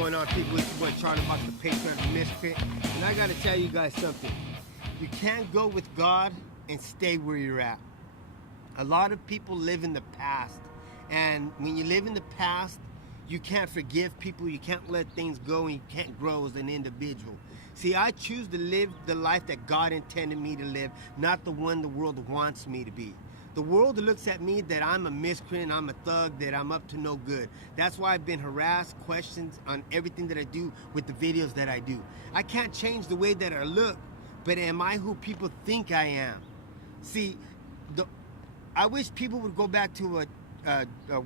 going on, people? It's your boy Charlieinthebox, the patriotic, miscreant. And I gotta tell you guys something. You can't go with God and stay where you're at. A lot of people live in the past. And when you live in the past, you can't forgive people, you can't let things go, and you can't grow as an individual. See, I choose to live the life that God intended me to live, not the one the world wants me to be. The world looks at me that I'm a miscreant, I'm a thug, that I'm up to no good. That's why I've been harassed, questions on everything that I do with the videos that I do. I can't change the way that I look, but am I who people think I am? See, I wish people would go back to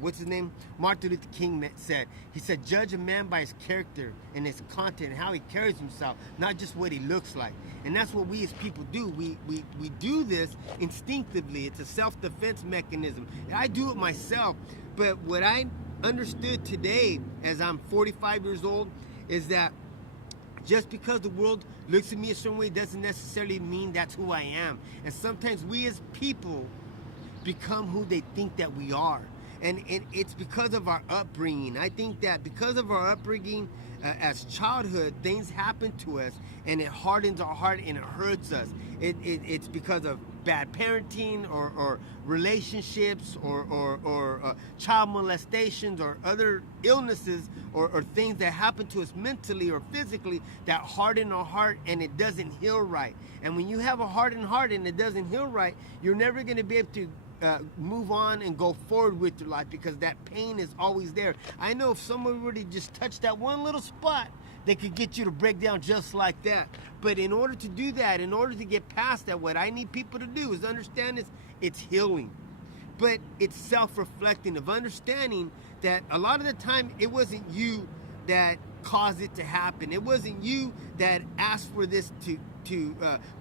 what's his name? Martin Luther King said. He said, judge a man by his character and his content and how he carries himself, not just what he looks like. And that's what we as people do. We do this instinctively. It's a self-defense mechanism. And I do it myself. But what I understood today, as I'm 45 years old, is that just because the world looks at me a certain way doesn't necessarily mean that's who I am. And sometimes we as people become who they think that we are. And it's because of our upbringing. I think that because of our upbringing as childhood, things happen to us and it hardens our heart and it hurts us. It's because of bad parenting or relationships or child molestations or other illnesses or things that happen to us mentally or physically that harden our heart and it doesn't heal right. And when you have a hardened heart and it doesn't heal right, you're never going to be able to move on and go forward with your life because that pain is always there. I know if someone were to just touch that one little spot, they could get you to break down just like that. But in order to do that, in order to get past that, what I need people to do is understand it's healing. But it's self-reflecting of understanding that a lot of the time it wasn't you that caused it to happen. It wasn't you that asked for this to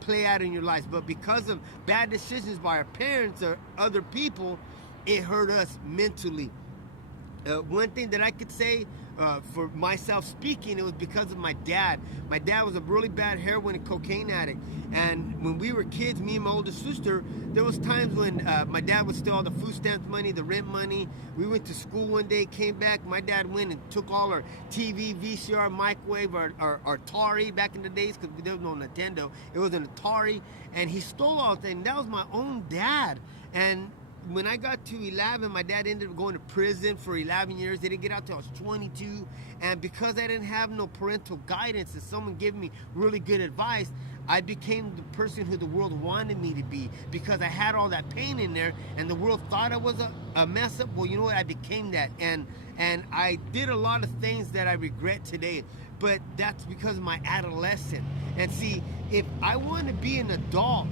play out in your life, but because of bad decisions by our parents or other people, it hurt us mentally. One thing that I could say for myself speaking, it was because of my dad. My dad was a really bad heroin and cocaine addict, and when we were kids, me and my older sister, there was times when my dad would steal all the food stamps money, the rent money. We went to school one day, came back, my dad went and took all our TV, VCR, microwave, our Atari back in the days, because there was no Nintendo, it was an Atari, and he stole all that, and that was my own dad. And when I got to 11, my dad ended up going to prison for 11 years. They didn't get out till I was 22. And because I didn't have no parental guidance and someone gave me really good advice, I became the person who the world wanted me to be because I had all that pain in there and the world thought I was a mess up. Well, you know what? I became that. And I did a lot of things that I regret today. But that's because of my adolescence. And see, if I want to be an adult,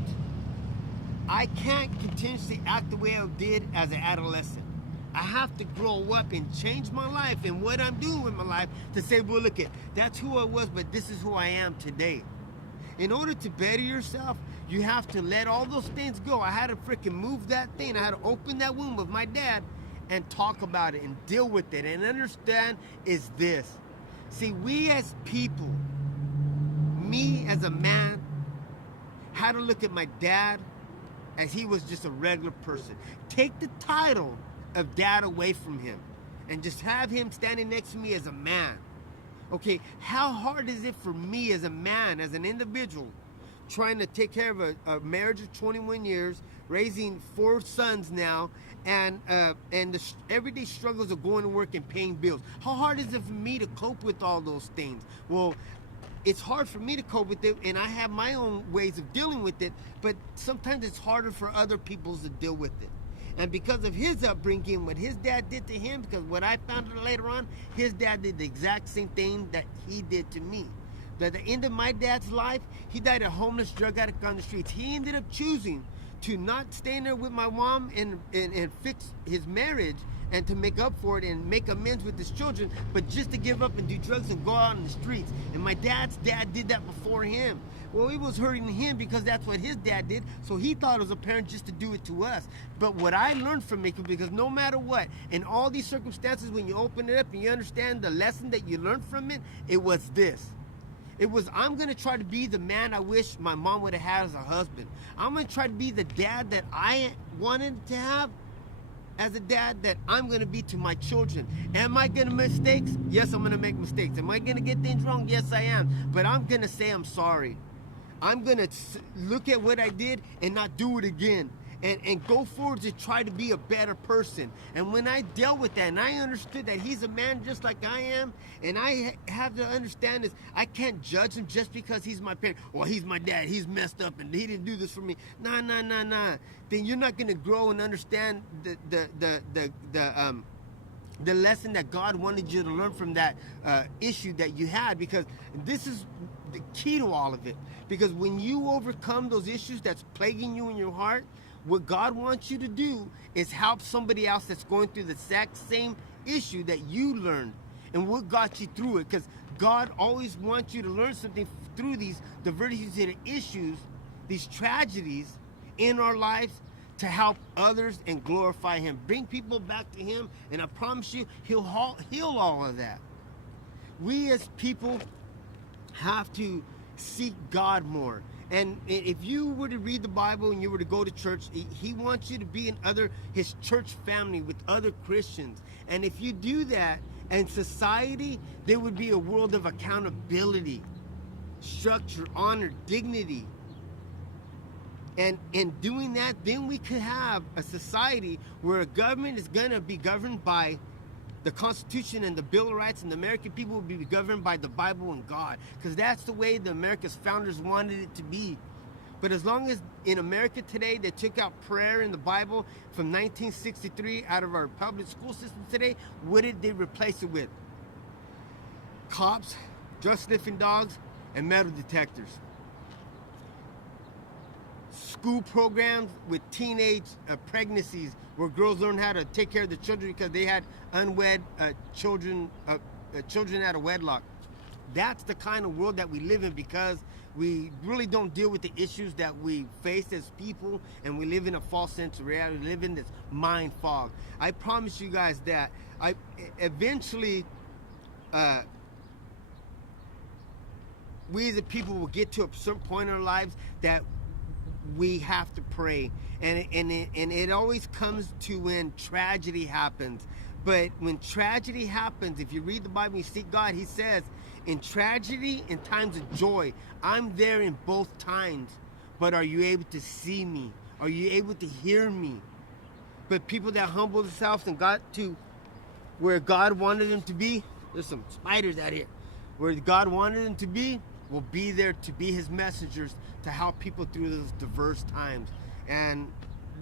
I can't continuously act the way I did as an adolescent. I have to grow up and change my life and what I'm doing with my life to say, well, look, that's who I was, but this is who I am today. In order to better yourself, you have to let all those things go. I had to freaking move that thing. I had to open that wound with my dad and talk about it and deal with it and understand is this. See, we as people, me as a man, had to look at my dad as he was just a regular person. Take the title of dad away from him and just have him standing next to me as a man. Okay, how hard is it for me as a man, as an individual, trying to take care of a marriage of 21 years, raising 4 sons now, and the everyday struggles of going to work and paying bills? How hard is it for me to cope with all those things? Well, it's hard for me to cope with it, and I have my own ways of dealing with it, but sometimes it's harder for other people to deal with it. And because of his upbringing, what his dad did to him, because what I found out later on, his dad did the exact same thing that he did to me. But at the end of my dad's life, he died a homeless drug addict on the streets. He ended up choosing to not stay in there with my mom and fix his marriage and to make up for it and make amends with his children, but just to give up and do drugs and go out in the streets. And my dad's dad did that before him. Well, it was hurting him because that's what his dad did, so he thought it was a parent just to do it to us. But what I learned from it, because no matter what, in all these circumstances, when you open it up and you understand the lesson that you learned from it, it was this. It was, I'm going to try to be the man I wish my mom would have had as a husband. I'm going to try to be the dad that I wanted to have as a dad that I'm going to be to my children. Am I going to make mistakes? Yes, I'm going to make mistakes. Am I going to get things wrong? Yes, I am. But I'm going to say I'm sorry. I'm going to look at what I did and not do it again. And go forward to try to be a better person. And when I dealt with that and I understood that he's a man just like I am, and I have to understand this, I can't judge him just because he's my parent. Well, he's my dad, he's messed up and he didn't do this for me. Nah. Then you're not gonna grow and understand the lesson that God wanted you to learn from that issue that you had, because this is the key to all of it. Because when you overcome those issues that's plaguing you in your heart, what God wants you to do is help somebody else that's going through the exact same issue that you learned and what got you through it. Because God always wants you to learn something through these diverted issues, these tragedies in our lives, to help others and glorify him. Bring people back to him, and I promise you, he'll heal all of that. We as people have to seek God more. And if you were to read the Bible and you were to go to church, he wants you to be in his church family with other Christians. And if you do that, in society, there would be a world of accountability, structure, honor, dignity. And in doing that, then we could have a society where a government is going to be governed by the Constitution and the Bill of Rights, and the American people will be governed by the Bible and God, because that's the way the America's founders wanted it to be. But as long as in America today they took out prayer in the Bible from 1963 out of our public school system today, what did they replace it with? Cops, drug-sniffing dogs, and metal detectors. School programs with teenage pregnancies where girls learn how to take care of the children because they had unwed children out of wedlock. That's the kind of world that we live in, because we really don't deal with the issues that we face as people, and we live in a false sense of reality. We live in this mind fog. I promise you guys that eventually we as a people will get to a certain point in our lives that we have to pray, and it always comes to when tragedy happens. But when tragedy happens, if you read the Bible, you seek God, he says, in tragedy and times of joy, I'm there in both times. But are you able to see me? Are you able to hear me? But people that humble themselves and got to where God wanted them to be, there's some spiders out here, where God wanted them to be, will be there to be his messengers to help people through those diverse times. And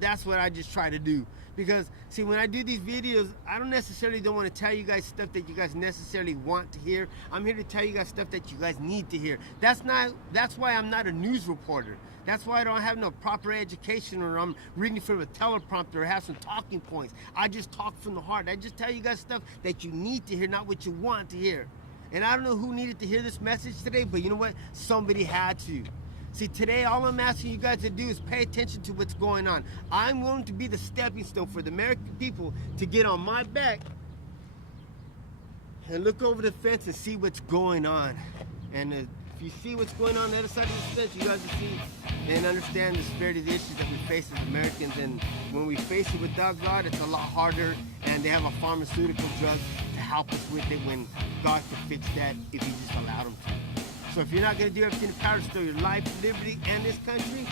that's what I just try to do. Because, see, when I do these videos, I don't want to tell you guys stuff that you guys necessarily want to hear. I'm here to tell you guys stuff that you guys need to hear. That's why I'm not a news reporter. That's why I don't have no proper education, or I'm reading from a teleprompter or have some talking points. I just talk from the heart. I just tell you guys stuff that you need to hear, not what you want to hear. And I don't know who needed to hear this message today, but you know what? Somebody had to. See, today, all I'm asking you guys to do is pay attention to what's going on. I'm willing to be the stepping stone for the American people to get on my back and look over the fence and see what's going on. And if you see what's going on the other side of the fence, you guys will see and understand the severity of the issues that we face as Americans. And when we face it without God, it's a lot harder. And they have a pharmaceutical drug to help us with it, when God can fix that if he just allowed him to. So if you're not going to do everything in power to restore your life, liberty, and this country,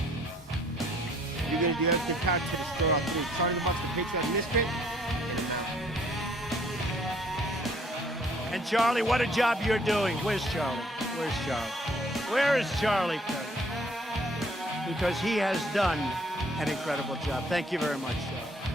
you're going to do everything in power to restore all three. Charlieinthebox, the patriotic, miscreant, and And Charlie, what a job you're doing. Where's Charlie? Where's Charlie? Where is Charlie? Because he has done an incredible job. Thank you very much, Charlie.